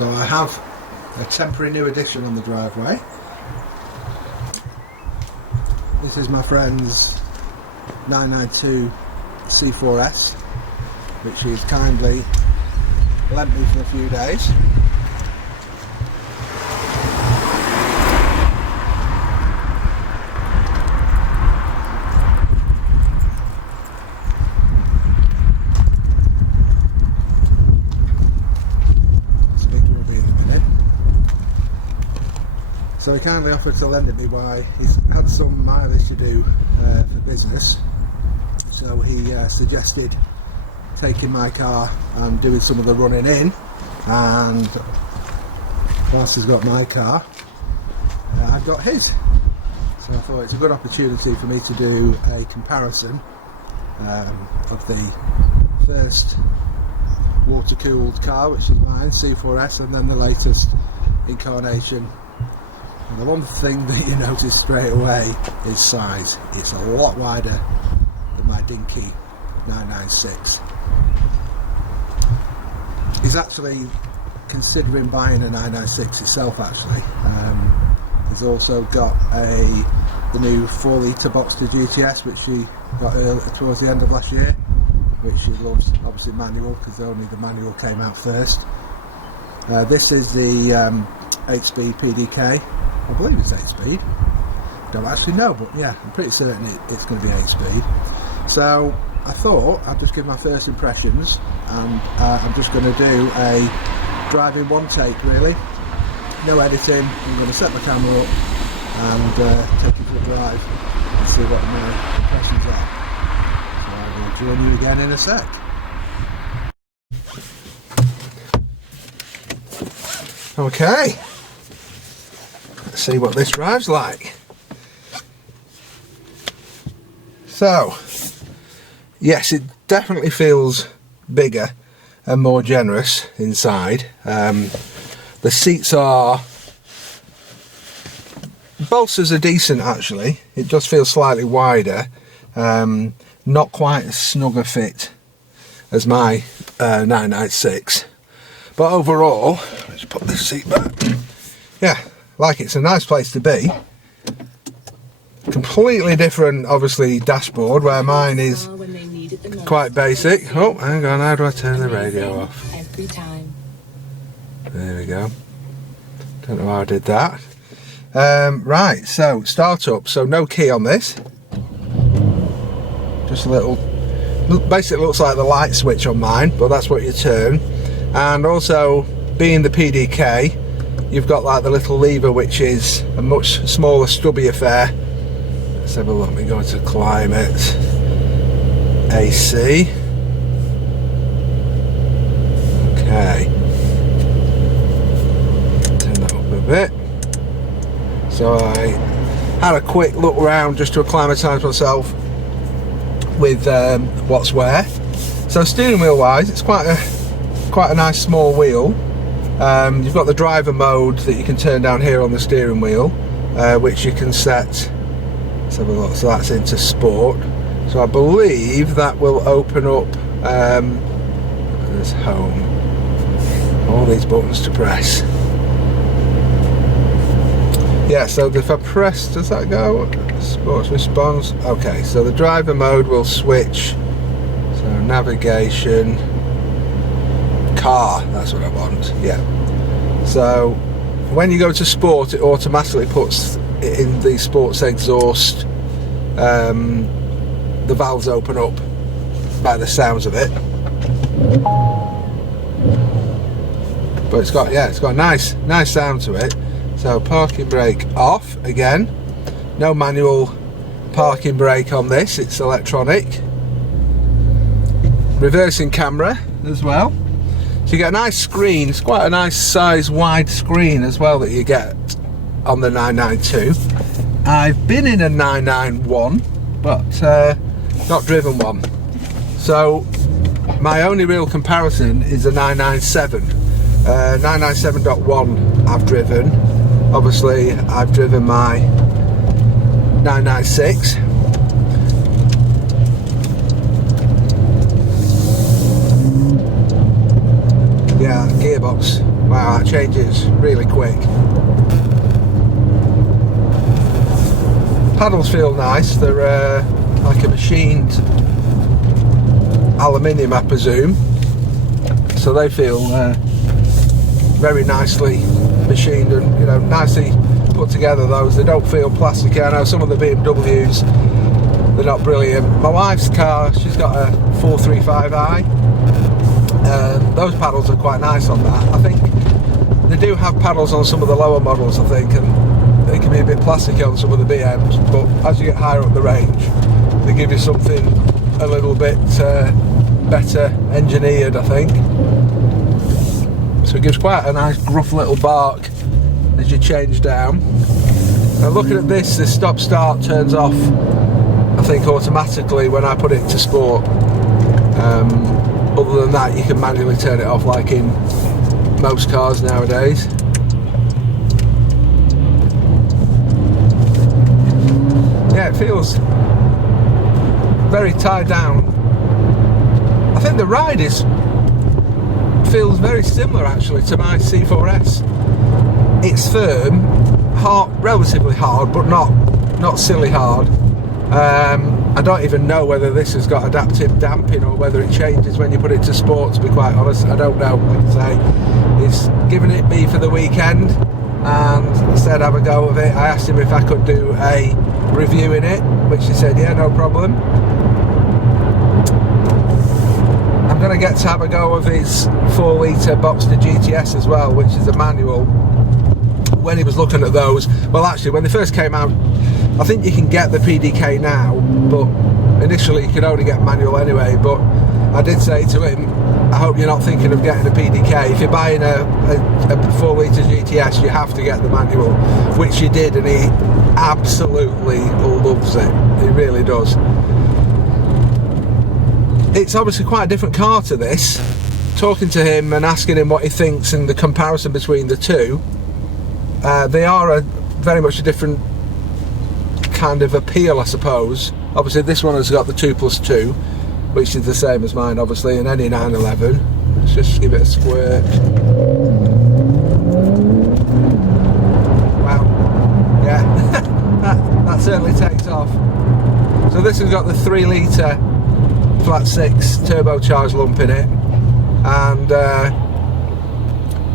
So I have a temporary new addition on the driveway. This is my friend's 992 C4S, which he's kindly lent me for a few days. So he kindly offered to lend it me while he's had some mileage to do for business. So he suggested taking my car and doing some of the running in, and whilst he's got my car, I've got his. So I thought it's a good opportunity for me to do a comparison of the first water-cooled car, which is mine, C4S, and then the latest incarnation. And the one thing that you notice straight away is size. It's a lot wider than my dinky 996. He's actually considering buying a 996 itself actually. He's also got the new 4 litre Boxster GTS, which he got towards the end of last year, which he loves, obviously manual, because only the manual came out first. This is the 8-speed PDK. I believe it's 8-speed. Don't actually know, but yeah, I'm pretty certain it's going to be 8-speed. So I thought I'd just give my first impressions, and I'm just going to do a drive-in one take, really. No editing. I'm going to set my camera up and take it for a drive and see what my impressions are. So I will join you again in a sec. Okay. Let's see what this drive's like. So, yes, it definitely feels bigger and more generous inside. The seats are, bolsters are decent actually. It does feel slightly wider, not quite as snug a fit as my 996, but overall, let's put this seat back. Yeah, like it's a nice place to be. Completely different, obviously, dashboard, where mine is quite basic. Oh, hang on, how do I turn the radio off? Every time. There we go. Don't know how I did that. Right, so start up. So no key on this. Just a little. Basically, looks like the light switch on mine, but that's what you turn. And also, being the PDK, you've got like the little lever, which is a much smaller, stubby affair. Let's have a look. We go to climate, AC. Okay. Turn that up a bit. So I had a quick look around just to acclimatise myself with what's where. So steering wheel wise, it's quite a nice small wheel. You've got the driver mode that you can turn down here on the steering wheel, which you can set. Let's have a look. So that's into sport. So I believe that will open up. There's home. All these buttons to press. Yeah. So if I press, does that go? Sports response. Okay. So the driver mode will switch. So navigation. Car, that's what I want. Yeah. So when you go to sport, it automatically puts it in the sports exhaust. The valves open up by the sounds of it. But it's got a nice sound to it. So parking brake off again. No manual parking brake on this, it's electronic. Reversing camera as well. So you get a nice screen. It's quite a nice size wide screen as well that you get on the 992. I've been in a 991 but not driven one. So my only real comparison is a 997. 997.1 I've driven. Obviously I've driven my 996. Yeah, Gearbox Wow, that changes really quick. Paddles feel nice. They're like a machined aluminium, I presume, so they feel very nicely machined and, you know, nicely put together. Those, they don't feel plasticky. I know some of the BMWs, they're not brilliant. My wife's car, she's got a 435i, and those paddles are quite nice on that. I think they do have paddles on some of the lower models, I think, and they can be a bit plasticky on some of the BMs, but as you get higher up the range, they give you something a little bit better engineered, I think. So it gives quite a nice gruff little bark as you change down. Now looking at this, the stop start turns off, I think, automatically when I put it to sport. Other than that, you can manually turn it off like in most cars nowadays. Yeah, it feels very tied down. I think the ride feels very similar actually to my C4S. It's firm, hard, relatively hard, but not silly hard. I don't even know whether this has got adaptive damping or whether it changes when you put it to sport, to be quite honest. I don't know. Like I say, he's given it me for the weekend and said have a go of it. I asked him if I could do a review in it, which he said yeah, no problem. I'm going to get to have a go of his 4-litre Boxster GTS as well, which is a manual. When he was looking at those, well actually when they first came out, I think you can get the PDK now, but initially you could only get manual anyway. But I did say to him, I hope you're not thinking of getting a PDK. If you're buying a 4-litre GTS, you have to get the manual, which he did, and he absolutely loves it. He really does. It's obviously quite a different car to this. Talking to him and asking him what he thinks and the comparison between the two, they are very much a different kind of appeal, I suppose. Obviously this one has got the 2+2, which is the same as mine obviously, and any 911. Let's just give it a squirt. Wow, yeah, that certainly takes off. So this has got the 3-litre flat 6 turbocharged lump in it, and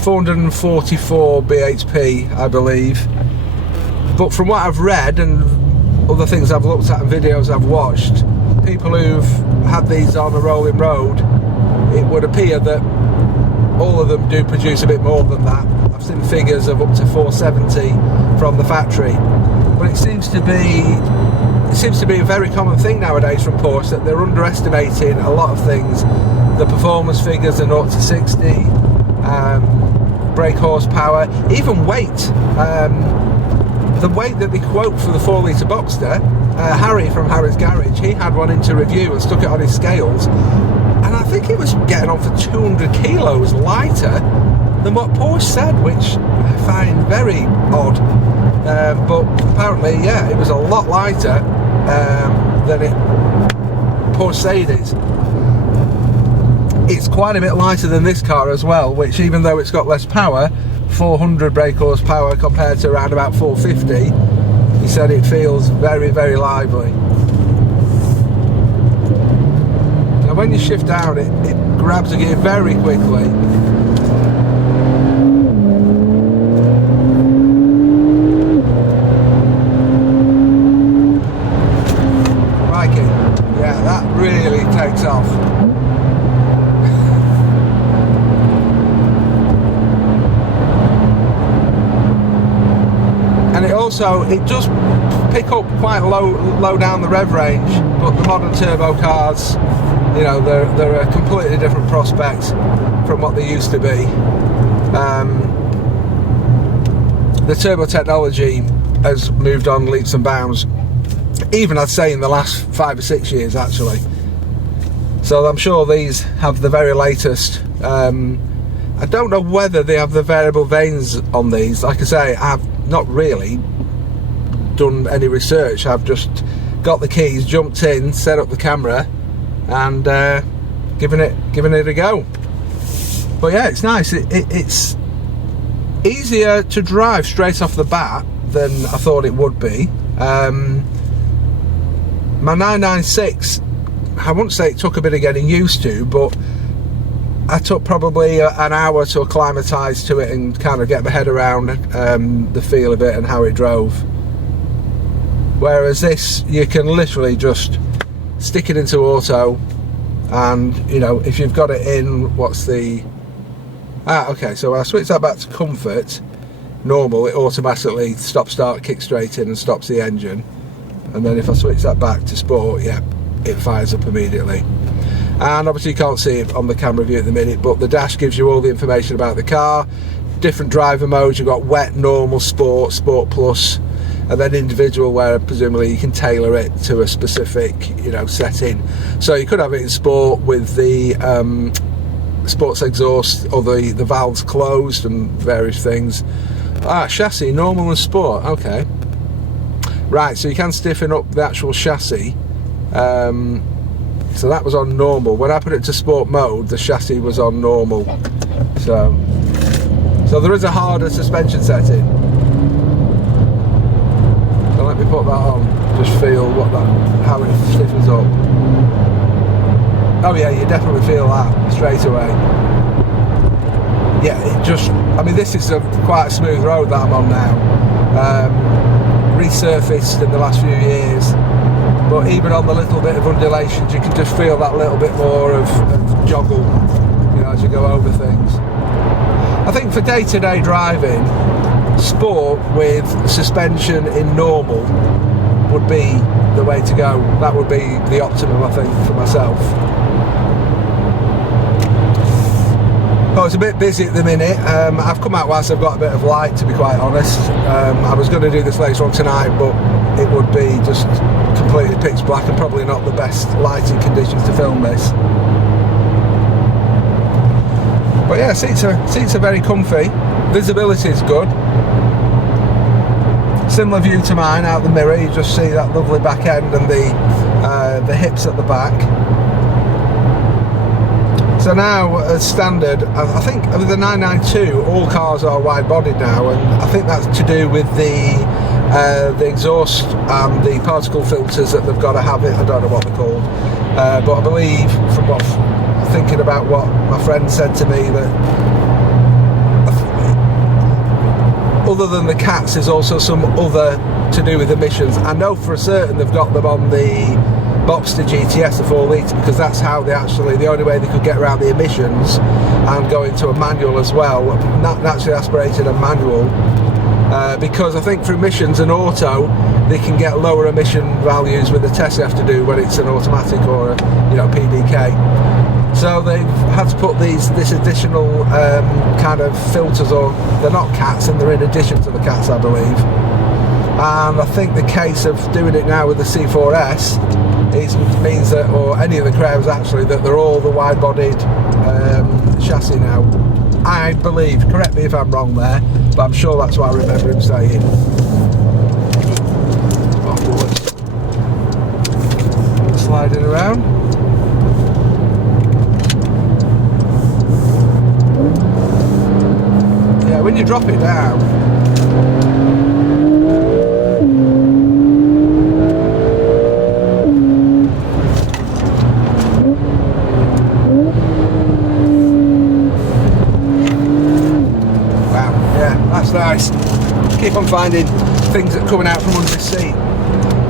444 bhp I believe. But from what I've read and other things I've looked at and videos I've watched, people who've had these on a rolling road, it would appear that all of them do produce a bit more than that. I've seen figures of up to 470 from the factory, but it seems to be a very common thing nowadays from Porsche that they're underestimating a lot of things. The performance figures are 0 to 60, brake horsepower, even weight. The weight that they quote for the 4-litre Boxster, Harry from Harry's Garage, he had one into review and stuck it on his scales, and I think it was getting on for 200 kilos lighter than what Porsche said, which I find very odd. But apparently, yeah, it was a lot lighter than Porsche said it is. It's quite a bit lighter than this car as well, which, even though it's got less power, 400 brake horsepower compared to around about 450, he said it feels very, very lively. Now when you shift down, it grabs a gear very quickly. Crikey, yeah, that really takes off. And it does pick up quite low down the rev range, but the modern turbo cars, you know, they're a completely different prospect from what they used to be. The turbo technology has moved on leaps and bounds, even I'd say in the last 5 or 6 years actually. So I'm sure these have the very latest. I don't know whether they have the variable vanes on these. Like I say, I've not really done any research. I've just got the keys, jumped in, set up the camera, and given it a go. But yeah, it's nice. It's easier to drive straight off the bat than I thought it would be. My 996, I wouldn't say it took a bit of getting used to, but I took probably an hour to acclimatise to it and kind of get my head around the feel of it and how it drove. Whereas this, you can literally just stick it into auto, and you know, if you've got it in, what's the... okay, so I switch that back to comfort, normal, it automatically stop start kick straight in and stops the engine. And then if I switch that back to sport, yeah, it fires up immediately. And obviously you can't see it on the camera view at the minute, but the dash gives you all the information about the car, different driver modes. You've got wet, normal, sport, sport plus, and then individual, where presumably you can tailor it to a specific, you know, setting. So you could have it in sport with the sports exhaust or the valves closed and various things. Chassis, normal and sport, okay. Right, so you can stiffen up the actual chassis. So that was on normal. When I put it to sport mode, the chassis was on normal. So there is a harder suspension setting. So let me put that on. Just feel how it stiffens up. Oh yeah, you definitely feel that straight away. Yeah, it just... I mean, this is quite a smooth road that I'm on now. Resurfaced in the last few years. But even on the little bit of undulations, you can just feel that little bit more of joggle, you know, as you go over things. I think for day-to-day driving, sport with suspension in normal would be the way to go. That would be the optimum, I think, for myself. Oh, it's a bit busy at the minute. I've come out whilst I've got a bit of light, to be quite honest. I was going to do this later on tonight, but it would be just completely pitch black and probably not the best lighting conditions to film this. But yeah, seats are very comfy. Visibility is good. Similar view to mine out the mirror. You just see that lovely back end and the hips at the back. So now, as standard, I think with the 992, all cars are wide-bodied now, and I think that's to do with the exhaust and the particle filters that they've got to have it. I don't know what they're called, but I believe, from thinking about what my friend said to me, that other than the cats, there's also some other to do with emissions. I know for a certain they've got them on the Boxster GTS, the 4 litre, because that's how the only way they could get around the emissions and go into a manual as well, naturally aspirated and manual, because I think for emissions and auto they can get lower emission values with the test you have to do when it's an automatic or a, you know, PDK. So they've had to put this additional kind of filters, or they're not cats and they're in addition to the cats, I believe. And I think the case of doing it now with the C4S means that, or any of the crowds actually, that they're all the wide-bodied chassis now. I believe, correct me if I'm wrong there, but I'm sure that's what I remember him saying. Afterwards, sliding around. Yeah, when you drop it down, nice. Keep on finding things that are coming out from under the seat.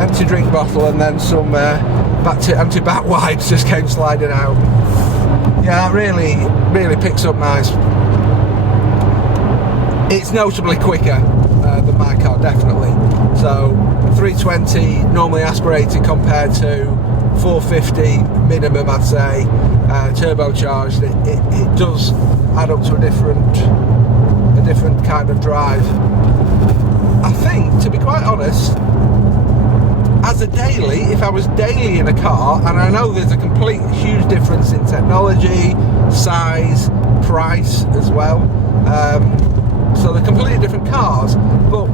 Empty drink bottle and then some empty bat wipes just came sliding out. Yeah, that really picks up nice. It's notably quicker than my car, definitely. So 320 normally aspirated compared to 450 minimum, I'd say. Turbocharged, it does add up to a different kind of drive. I think, to be quite honest, as a daily, if I was daily in a car, and I know there's a complete huge difference in technology, size, price as well, so they're completely different cars, but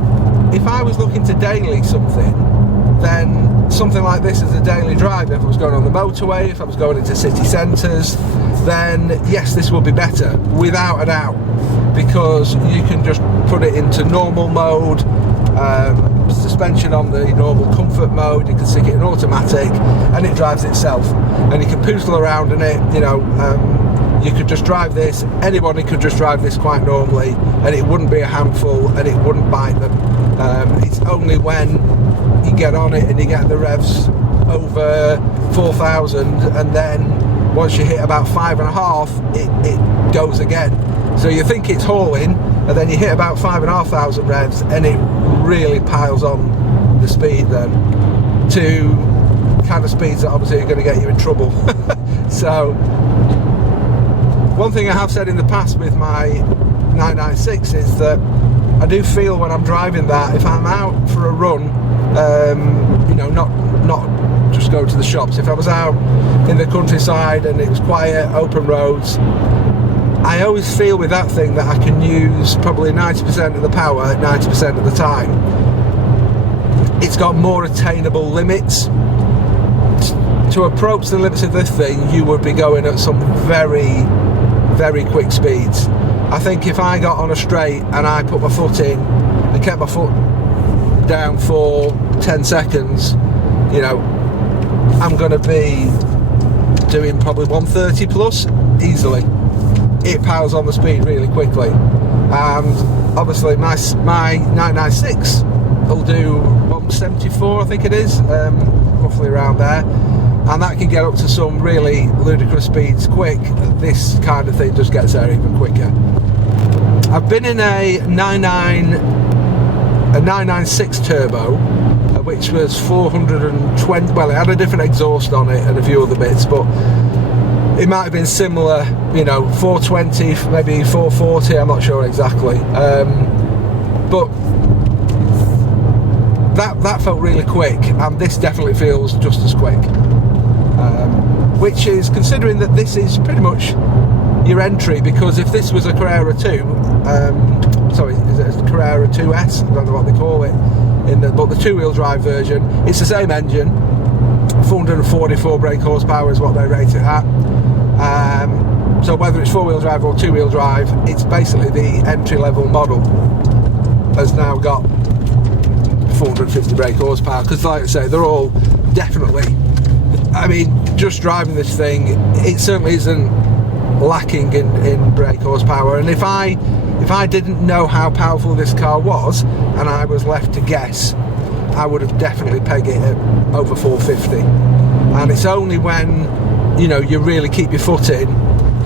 if I was looking to daily something, then something like this is a daily drive. If I was going on the motorway, if I was going into city centres, then yes, this will be better, without a doubt. because you can just put it into normal mode, suspension on the normal comfort mode, you can stick it in automatic and it drives itself, and you can poozle around in it, you know. You could just drive this, anybody could just drive this quite normally, and it wouldn't be a handful and it wouldn't bite them. It's only when you get on it and you get the revs over 4,000, and then once you hit about 5.5, it goes again. So you think it's hauling, and then you hit about 5,500 revs and it really piles on the speed then to kind of speeds that obviously are going to get you in trouble. So one thing I have said in the past with my 996 is that I do feel when I'm driving that, if I'm out for a run, you know, not just go to the shops, if I was out in the countryside and it was quiet, open roads, I always feel with that thing that I can use probably 90% of the power 90% of the time. It's got more attainable limits. To approach the limits of this thing, you would be going at some very, very quick speeds. I think if I got on a straight and I put my foot in and kept my foot down for 10 seconds, you know, I'm going to be doing probably 130 plus easily. It piles on the speed really quickly, and obviously my 996 will do 174, I think it is, roughly around there, and that can get up to some really ludicrous speeds quick. This kind of thing just gets there even quicker. I've been in a 996 turbo, which was 420, well, it had a different exhaust on it and a few other bits, but it might have been similar, you know, 420, maybe 440, I'm not sure exactly, but that felt really quick, and this definitely feels just as quick, which is, considering that this is pretty much your entry, because if this was a Carrera 2, sorry, is it a Carrera 2S, I don't know what they call it, but the two-wheel drive version, it's the same engine, 444 brake horsepower is what they rate it at. So whether it's four-wheel drive or two-wheel drive, it's basically the entry-level model has now got 450 brake horsepower, because like I say, they're all definitely, I mean, just driving this thing, it certainly isn't lacking in brake horsepower. And if I didn't know how powerful this car was and I was left to guess, I would have definitely pegged it at over 450. And it's only when, you know, you really keep your foot in,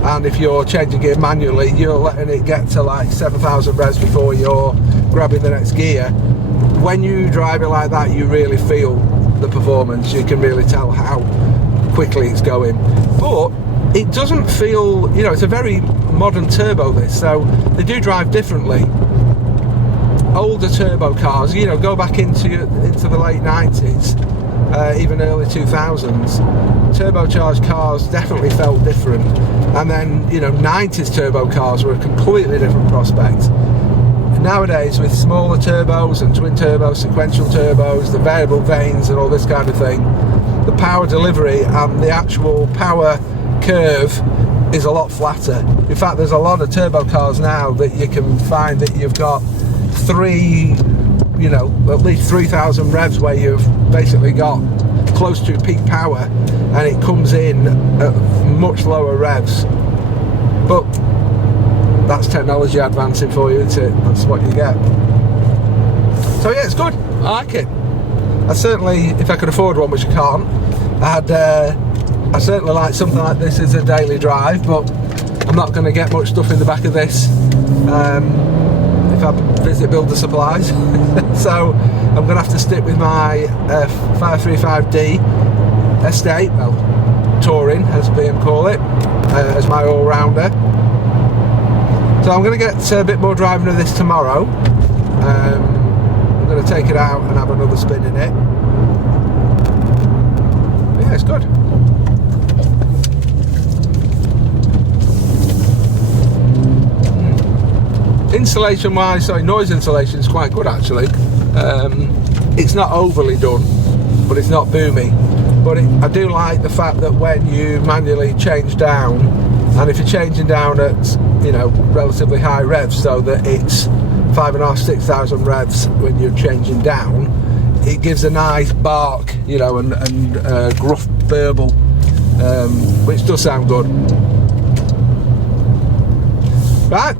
and if you're changing gear manually, you're letting it get to like 7,000 revs before you're grabbing the next gear. When you drive it like that, you really feel the performance. You can really tell how quickly it's going. But it doesn't feel, you know, it's a very modern turbo, this, so they do drive differently. Older turbo cars, you know, go back into the late 90s, even early 2000s, turbocharged cars definitely felt different. And then, you know, 90s turbo cars were a completely different prospect. Nowadays, with smaller turbos and twin turbos, sequential turbos, the variable vanes and all this kind of thing, the power delivery and the actual power curve is a lot flatter. In fact, there's a lot of turbo cars now that you can find that you've got at least 3,000 revs where you've basically got close to peak power, and it comes in at much lower revs. But that's technology advancing for you, isn't it? That's what you get. So yeah, it's good. I like it. I certainly, if I could afford one, which I can't, I certainly like something like this as a daily drive, but I'm not going to get much stuff in the back of this if I visit Builder Supplies. So I'm going to have to stick with my 535D Estate, well, Touring as BM call it, as my all-rounder. So I'm going to get a bit more driving of this tomorrow. I'm going to take it out and have another spin in it. But yeah, it's good. Insulation wise, sorry, noise insulation is quite good actually. It's not overly done, but it's not boomy. But I do like the fact that when you manually change down and if you're changing down at, you know, relatively high revs, so that it's 5,500–6,000 revs when you're changing down, it gives a nice bark, you know, and gruff burble, which does sound good. Right,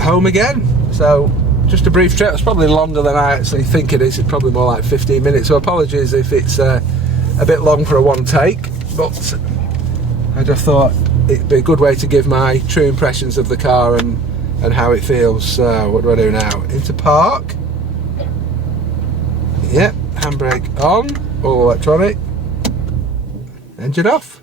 home again. So just a brief trip. It's probably longer than I actually think it is. It's probably more like 15 minutes, so apologies if it's a bit long for a one take, but I just thought it'd be a good way to give my true impressions of the car and how it feels. So what do I do now? Into park. Yep, handbrake on, all electronic, engine off.